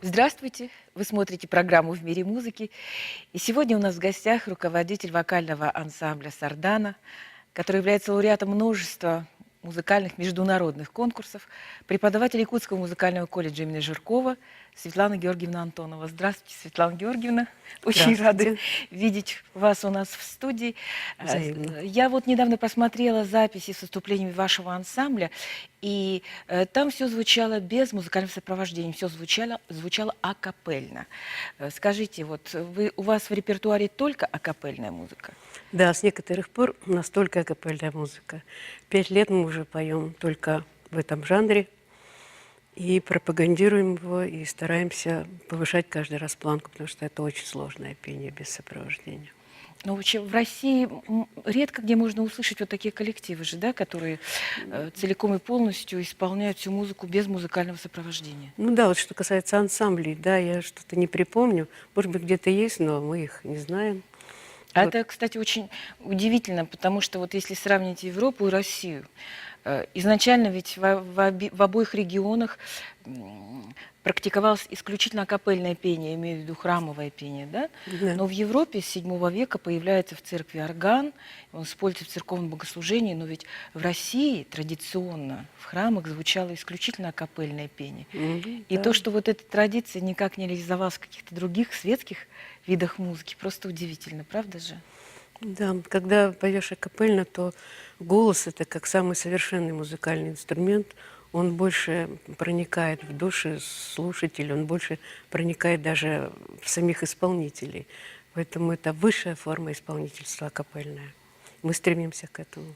Здравствуйте! Вы смотрите программу «В мире музыки». И сегодня у нас в гостях руководитель вокального ансамбля «Сардана», который является лауреатом множества музыкальных международных конкурсов, преподаватель Якутского музыкального колледжа имени Жиркова Светлана Георгиевна Антонова. Здравствуйте, Светлана Георгиевна. Очень рады видеть вас у нас в студии. Взаимно. Я вот недавно посмотрела записи с выступлениями вашего ансамбля, и там все звучало без музыкального сопровождения, все звучало акапельно. Скажите, вот у вас в репертуаре только акапельная музыка? Да, с некоторых пор у нас только акапельная музыка. 5 лет мы уже поем только в этом жанре и пропагандируем его, и стараемся повышать каждый раз планку, потому что это очень сложное пение без сопровождения. Ну, вообще в России редко где можно услышать вот такие коллективы же, да, которые целиком и полностью исполняют всю музыку без музыкального сопровождения. Ну да, вот что касается ансамблей, да, я что-то не припомню. Может быть, где-то есть, но мы их не знаем. А это, кстати, очень удивительно, потому что вот если сравнить Европу и Россию, изначально ведь в обоих регионах практиковалось исключительно акапельное пение, имею в виду храмовое пение, да? Да. Но в Европе с VII века появляется в церкви орган, он используется в церковном богослужении, но ведь в России традиционно в храмах звучало исключительно акапельное пение. И да. то, что вот эта традиция никак не реализовалась в каких-то других светских видах музыки, просто удивительно, правда же? Да, когда поешь акапельно, то голос – это как самый совершенный музыкальный инструмент. Он больше проникает в души слушателей, он больше проникает даже в самих исполнителей. Поэтому это высшая форма исполнительства акапельная. Мы стремимся к этому.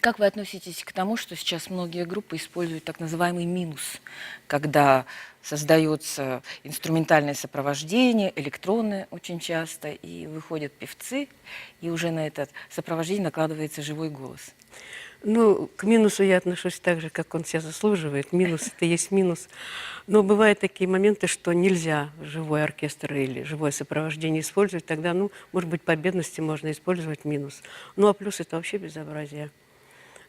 Как вы относитесь к тому, что сейчас многие группы используют так называемый минус, когда создается инструментальное сопровождение, электронное очень часто, и выходят певцы, и уже на это сопровождение накладывается живой голос? Ну, к минусу я отношусь так же, как он себя заслуживает. Минус – это есть минус. Но бывают такие моменты, что нельзя живой оркестр или живое сопровождение использовать. Тогда, ну, может быть, по бедности можно использовать минус. Ну, а плюс – это вообще безобразие.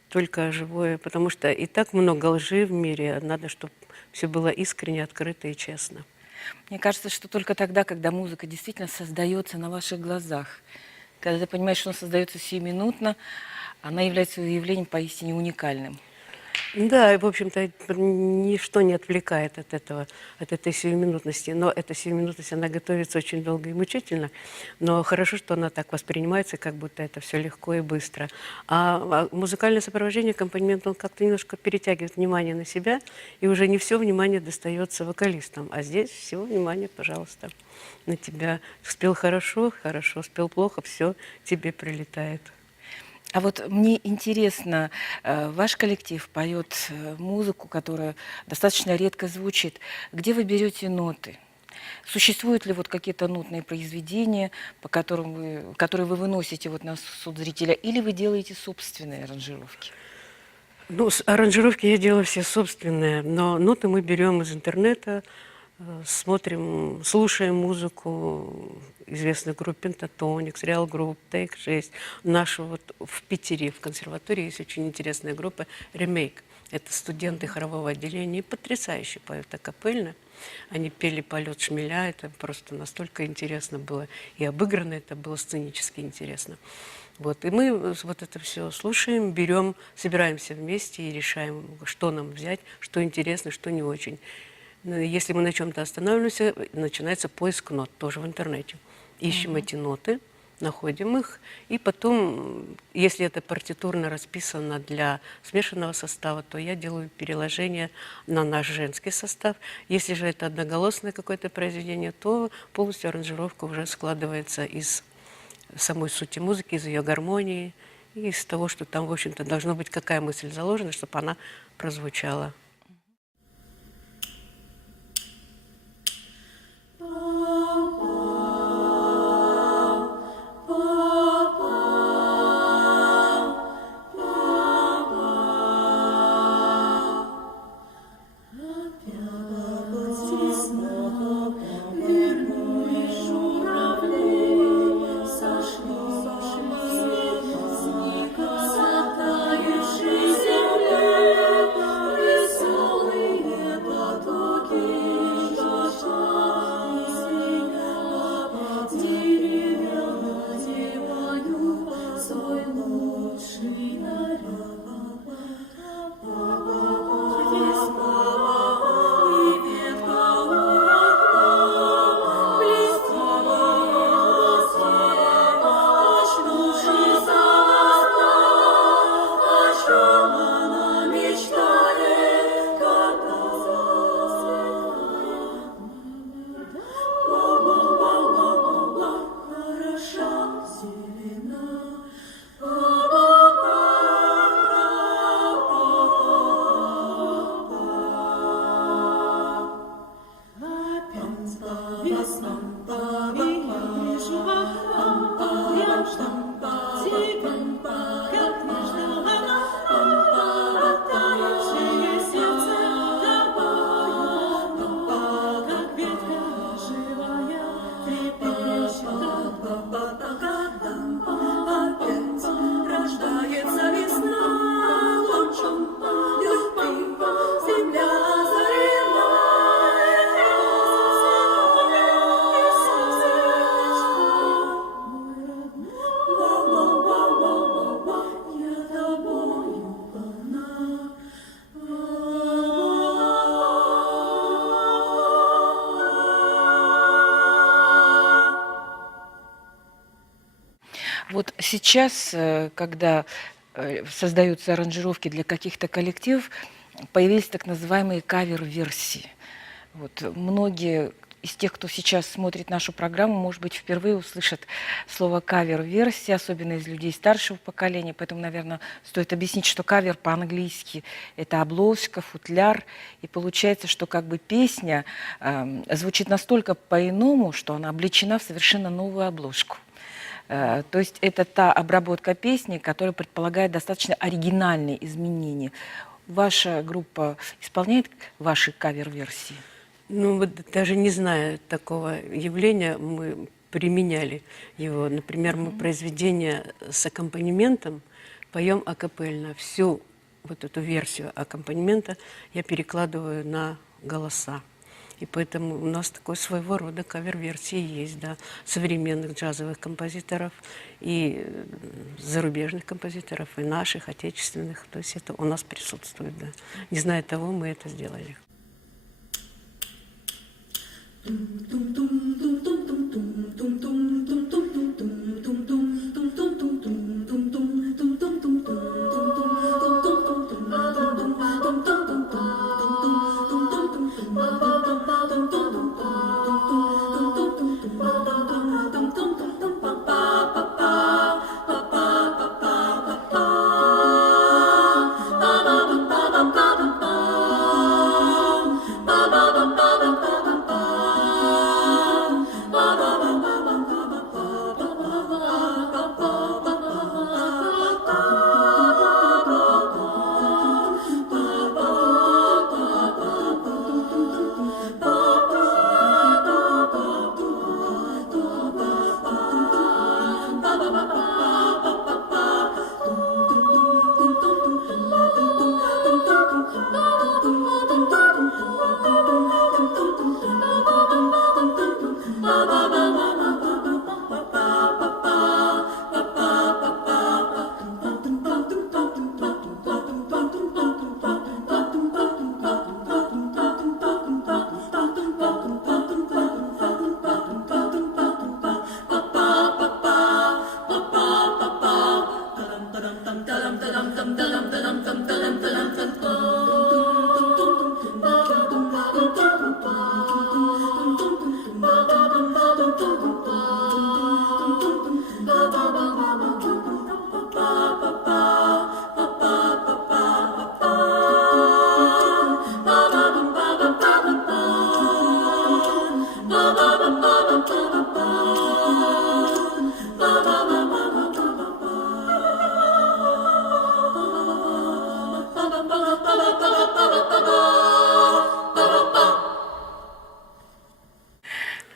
Только живое, потому что и так много лжи в мире. Надо, чтобы все было искренне, открыто и честно. Мне кажется, что только тогда, когда музыка действительно создается на ваших глазах, когда ты понимаешь, что она создается сиюминутно, она является явлением поистине уникальным. Да, и, в общем-то, ничто не отвлекает от этого, от этой сиюминутности. Но эта сиюминутность, она готовится очень долго и мучительно. Но хорошо, что она так воспринимается, как будто это все легко и быстро. А музыкальное сопровождение, аккомпанемент, он как-то немножко перетягивает внимание на себя, и уже не все внимание достается вокалистам. А здесь все внимание, пожалуйста, на тебя. Спел хорошо, хорошо, спел плохо, все тебе прилетает. А вот мне интересно, ваш коллектив поет музыку, которая достаточно редко звучит. Где вы берете ноты? Существуют ли вот какие-то нотные произведения, которые вы выносите вот на суд зрителя, или вы делаете собственные аранжировки? Ну, аранжировки я делаю все собственные, но ноты мы берем из интернета, смотрим, слушаем музыку известных групп Pentatonix, Real Group, Take 6. Нашу вот в Питере, в консерватории есть очень интересная группа Remake. Это студенты хорового отделения, и потрясающе поют акапельно. Они пели «Полет шмеля», это просто настолько интересно было. И обыграно это было сценически интересно. Вот. И мы вот это все слушаем, берем, собираемся вместе и решаем, что нам взять, что интересно, что не очень. Если мы на чем-то останавливаемся, начинается поиск нот, тоже в интернете. Ищем эти ноты, находим их, и потом, если это партитурно расписано для смешанного состава, то я делаю переложение на наш женский состав. Если же это одноголосное какое-то произведение, то полностью аранжировка уже складывается из самой сути музыки, из ее гармонии, и из того, что там, в общем-то, должна быть какая мысль заложена, чтобы она прозвучала. Вот сейчас, когда создаются аранжировки для каких-то коллективов, появились так называемые кавер-версии. Вот, многие из тех, кто сейчас смотрит нашу программу, может быть, впервые услышат слово кавер-версия, особенно из людей старшего поколения. Поэтому, наверное, стоит объяснить, что кавер по-английски – это обложка, футляр. И получается, что как бы песня звучит настолько по-иному, что она облечена в совершенно новую обложку. То есть это та обработка песни, которая предполагает достаточно оригинальные изменения. Ваша группа исполняет ваши кавер-версии? Ну, вот даже не зная такого явления, мы применяли его. Например, мы произведение с аккомпанементом поем акапельно. Всю вот эту версию аккомпанемента я перекладываю на голоса. И поэтому у нас такой своего рода кавер-версии есть, да, современных джазовых композиторов и зарубежных композиторов, и наших, отечественных. То есть это у нас присутствует, да. Не зная того, мы это сделали.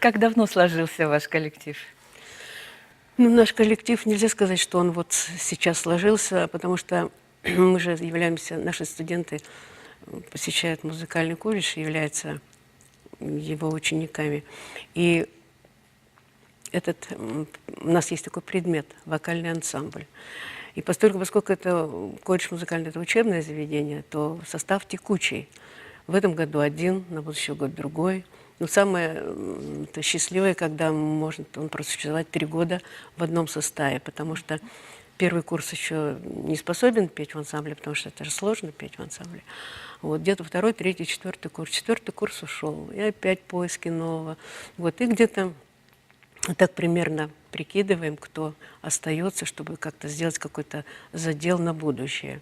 Как давно сложился ваш коллектив? Ну, наш коллектив, нельзя сказать, что он вот сейчас сложился, потому что мы же являемся, наши студенты посещают музыкальный колледж, являются его учениками. И у нас есть такой предмет – вокальный ансамбль. И поскольку это колледж музыкальный, это учебное заведение, то состав текучий. В этом году один, на будущий год другой. Но самое счастливое, когда может он просуществовать 3 года в одном составе, потому что первый курс еще не способен петь в ансамбле, потому что это же сложно петь в ансамбле. Вот, где-то 2-й, 3-й, 4-й курс. 4-й курс ушел, и опять поиски нового. Вот, и где-то так примерно прикидываем, кто остается, чтобы как-то сделать какой-то задел на будущее.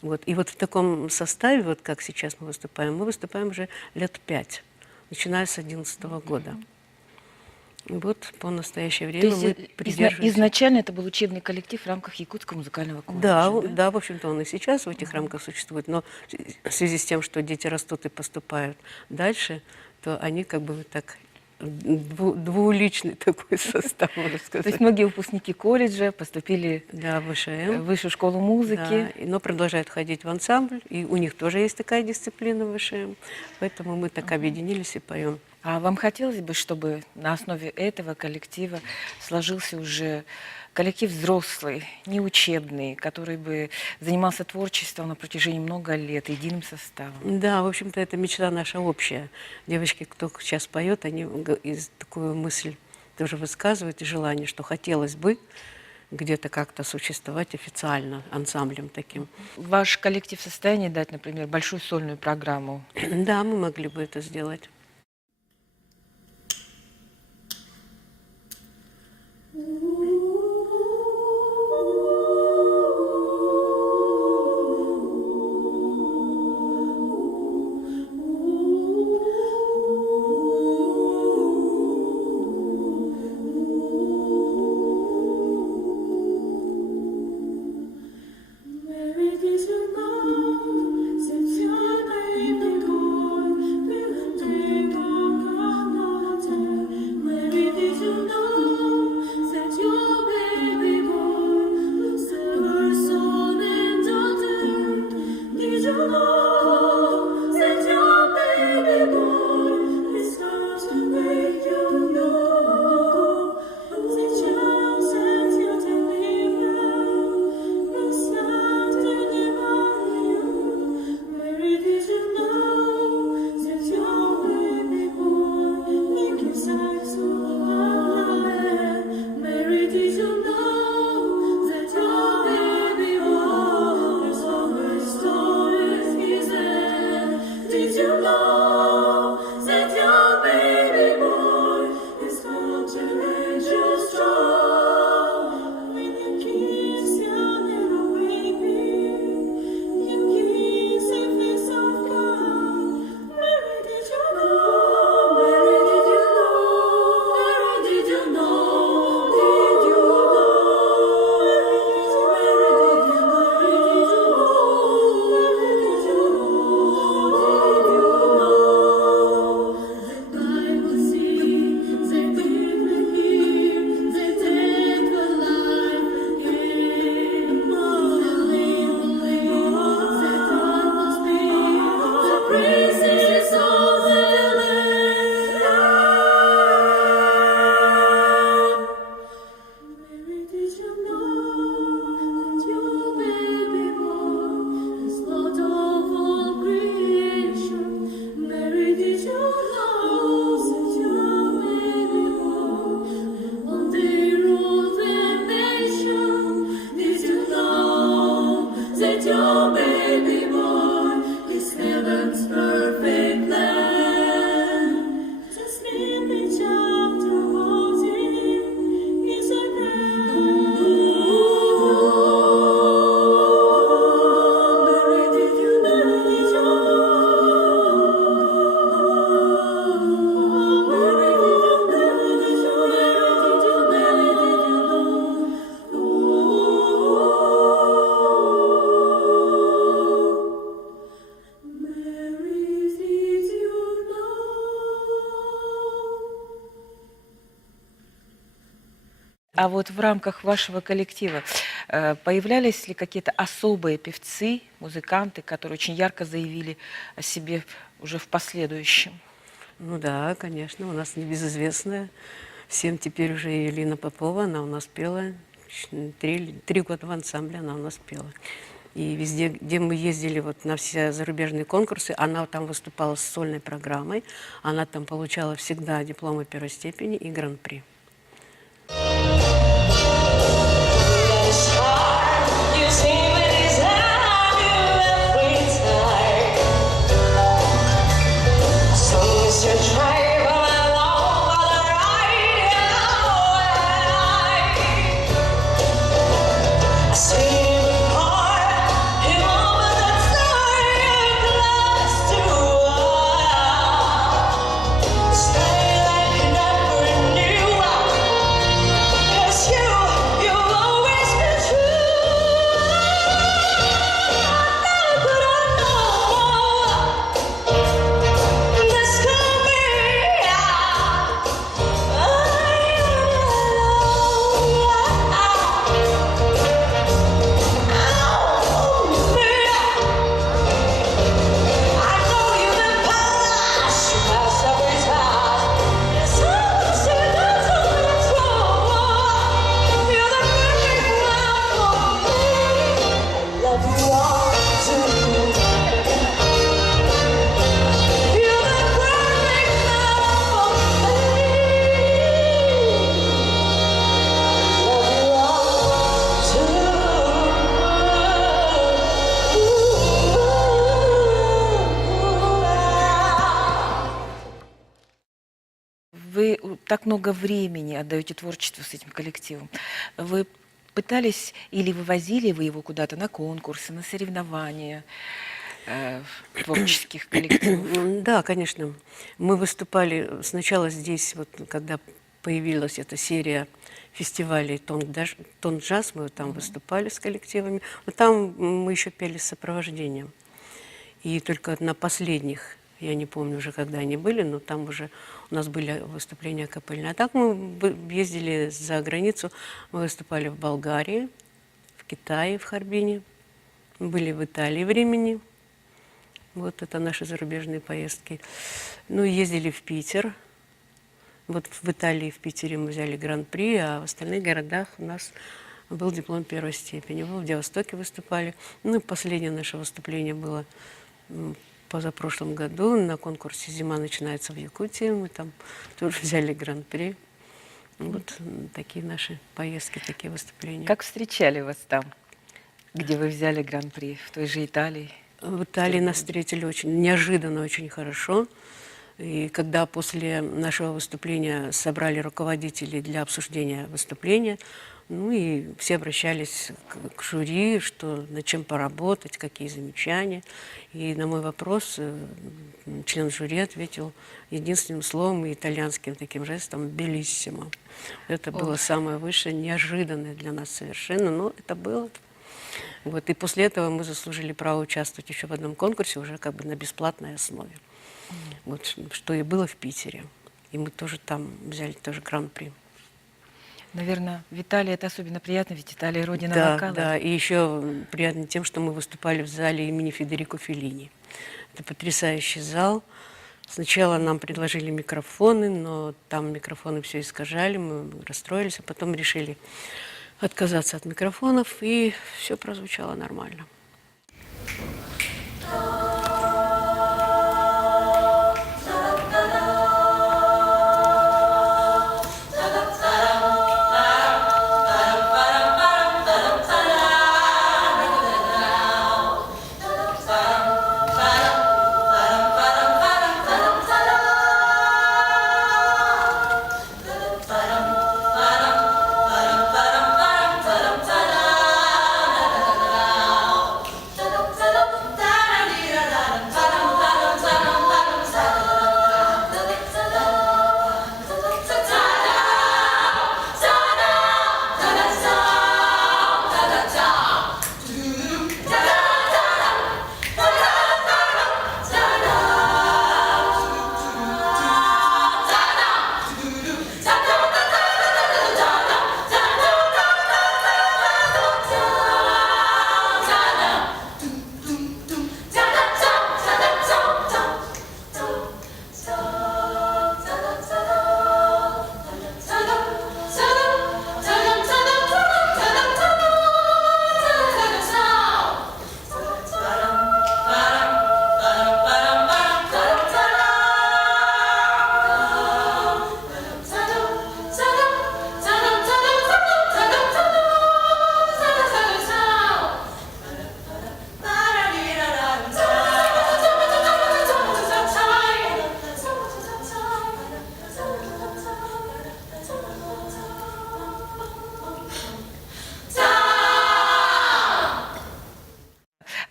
Вот. И вот в таком составе, вот как сейчас мы выступаем уже лет 5, начиная с 2011 года. И вот по настоящее время мы придерживаемся. Изначально это был учебный коллектив в рамках Якутского музыкального колледжа? Да, в общем-то, он и сейчас в этих рамках существует, но в связи с тем, что дети растут и поступают дальше, то они как бы так двууличный такой состав, можно сказать. То есть многие выпускники колледжа поступили в ВШМ, в Высшую школу музыки. Да, но продолжают ходить в ансамбль, и у них тоже есть такая дисциплина в ВШМ, поэтому мы так объединились и поем. А вам хотелось бы, чтобы на основе этого коллектива сложился уже коллектив взрослый, не учебный, который бы занимался творчеством на протяжении много лет, единым составом? Да, в общем-то, это мечта наша общая. Девочки, кто сейчас поет, они такую мысль тоже высказывают, и желание, что хотелось бы где-то как-то существовать официально ансамблем таким. Ваш коллектив в состоянии дать, например, большую сольную программу? Да, мы могли бы это сделать. А вот в рамках вашего коллектива появлялись ли какие-то особые певцы, музыканты, которые очень ярко заявили о себе уже в последующем? Ну да, конечно, у нас небезызвестная всем теперь уже Елена Попова, она у нас пела, 3 года в ансамбле она у нас пела. И везде, где мы ездили вот на все зарубежные конкурсы, она там выступала с сольной программой, она там получала всегда дипломы первой степени и гран-при. Вы так много времени отдаете творчеству с этим коллективом. Вы пытались или вывозили вы его куда-то на конкурсы, на соревнования творческих коллективов? Да, конечно. Мы выступали сначала здесь, вот когда появилась эта серия фестивалей «Тон джаз», мы там выступали с коллективами. Но там мы еще пели с сопровождением. И только на последних, я не помню уже, когда они были, но там уже у нас были выступления капельные. А так мы ездили за границу, мы выступали в Болгарии, в Китае, в Харбине, были в Италии в Римени. Вот это наши зарубежные поездки. Ну, ездили в Питер. Вот в Италии, в Питере мы взяли гран-при, а в остальных городах у нас был диплом первой степени. В Владивостоке выступали. Ну, и последнее наше выступление было позапрошлом году на конкурсе «Зима начинается в Якутии». Мы там тоже взяли гран-при. Вот такие наши поездки, такие выступления. Как встречали вас там, где вы взяли гран-при, в той же Италии? В Италии нас встретили очень неожиданно, очень хорошо. И когда после нашего выступления собрали руководителей для обсуждения выступления, ну и все обращались к жюри, что над чем поработать, какие замечания. И на мой вопрос член жюри ответил единственным словом и итальянским таким жестом «белиссимо». Это было самое высшее, неожиданное для нас совершенно, но это было. Вот, и после этого мы заслужили право участвовать еще в одном конкурсе, уже как бы на бесплатной основе. Вот, что и было в Питере. И мы тоже там взяли тоже гран-при. Наверное, в Италии это особенно приятно, ведь Италия родина вокала. Да, и еще приятно тем, что мы выступали в зале имени Федерико Феллини. Это потрясающий зал. Сначала нам предложили микрофоны, но там микрофоны все искажали, мы расстроились, а потом решили отказаться от микрофонов, и все прозвучало нормально.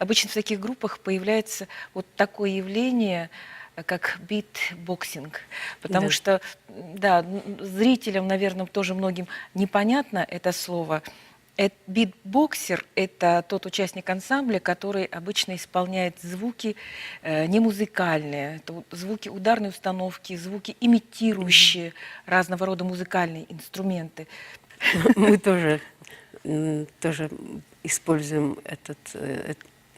обычно в таких группах появляется вот такое явление, как битбоксинг, потому Да. что, да, зрителям, наверное, тоже многим непонятно это слово. Битбоксер — это тот участник ансамбля, который обычно исполняет звуки не музыкальные, это вот звуки ударной установки, звуки, имитирующие разного рода музыкальные инструменты. Мы тоже используем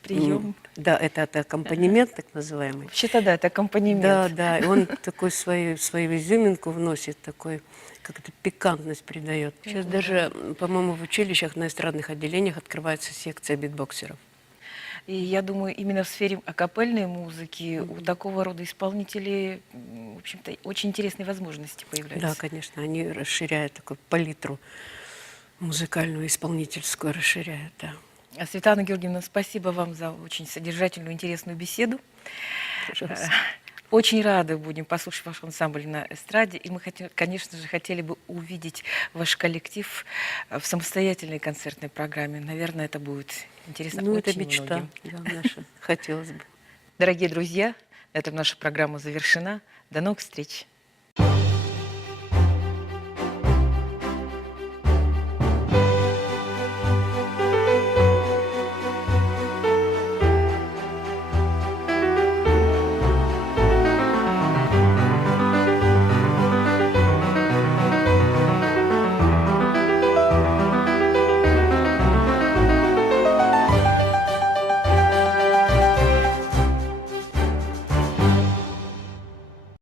Прием. да, этот аккомпанемент, так называемый. Вообще-то да, это аккомпанемент. Да, да, и он такой свою изюминку вносит, такой, как это, пикантность придает. Сейчас даже, по-моему, в училищах на эстрадных отделениях открывается секция битбоксеров. И я думаю, именно в сфере акапельной музыки у такого рода исполнителей, в общем-то, очень интересные возможности Да, появляются. конечно, они расширяют такую палитру музыкальную, исполнительскую, расширяют, да. Светлана Георгиевна, спасибо вам за очень содержательную, интересную беседу. Пожалуйста. Очень рады будем послушать ваш ансамбль на эстраде, и мы, конечно же, хотели бы увидеть ваш коллектив в самостоятельной концертной программе. Наверное, это будет интересно Ну, это очень мечта, многим. да, наша. Хотелось бы. Дорогие друзья, на этом наша программа завершена. До новых встреч!